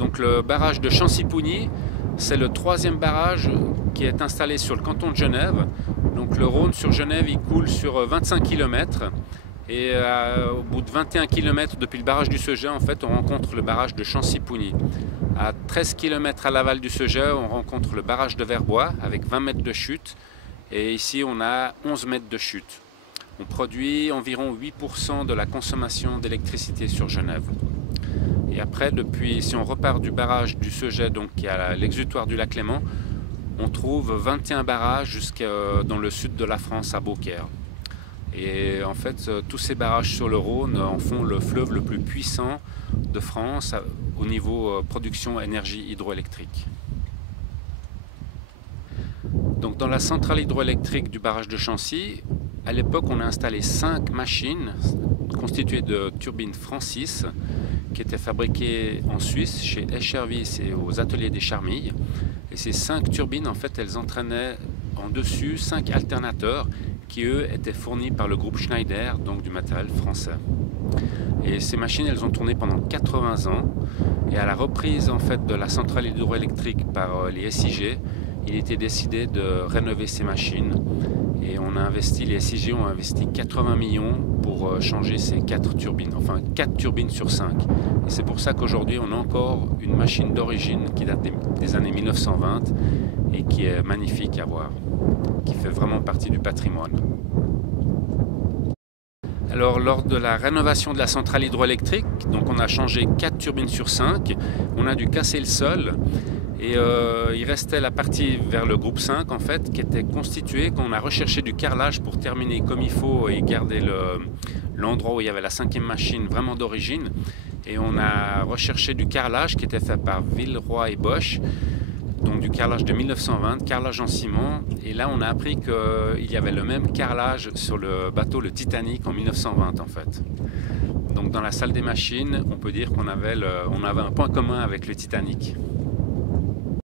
Donc le barrage de Chancy-Pougny, c'est le troisième barrage qui est installé sur le canton de Genève. Donc le Rhône sur Genève, il coule sur 25 km. Et au bout de 21 km depuis le barrage du Seget, en fait, on rencontre le barrage de Chancy-Pougny. À 13 km à l'aval du Seget, on rencontre le barrage de Verbois avec 20 mètres de chute. Et ici, on a 11 mètres de chute. On produit environ 8% de la consommation d'électricité sur Genève. Et après, si on repart du barrage du Seget, donc qui est à l'exutoire du lac Léman, on trouve 21 barrages jusqu'à dans le sud de la France, à Beaucaire. Et en fait, tous ces barrages sur le Rhône en font le fleuve le plus puissant de France au niveau production énergie hydroélectrique. Donc dans la centrale hydroélectrique du barrage de Chancy, à l'époque on a installé 5 machines constituées de turbines Francis qui étaient fabriquées en Suisse chez Eschervis et aux ateliers des Charmilles. Et ces 5 turbines, en fait, elles entraînaient en dessus 5 alternateurs qui eux étaient fournis par le groupe Schneider, donc du matériel français. Et ces machines, elles ont tourné pendant 80 ans. Et à la reprise en fait de la centrale hydroélectrique par les SIG, il était décidé de rénover ces machines. Et les SIG ont investi 80 millions pour changer ces 4 turbines, enfin 4 turbines sur 5. Et c'est pour ça qu'aujourd'hui on a encore une machine d'origine qui date des années 1920 et qui est magnifique à voir, qui fait vraiment partie du patrimoine. Alors lors de la rénovation de la centrale hydroélectrique, donc on a changé 4 turbines sur 5, on a dû casser le sol. Et il restait la partie vers le groupe 5 en fait qui était constituée, qu'on a recherché du carrelage pour terminer comme il faut et garder l'endroit où il y avait la 5e machine vraiment d'origine. Et on a recherché du carrelage qui était fait par Villeroy et Bosch, donc du carrelage de 1920, carrelage en ciment. Et là on a appris qu'il y avait le même carrelage sur le bateau le Titanic en 1920 en fait. Donc dans la salle des machines, on peut dire qu'on avait un point commun avec le Titanic.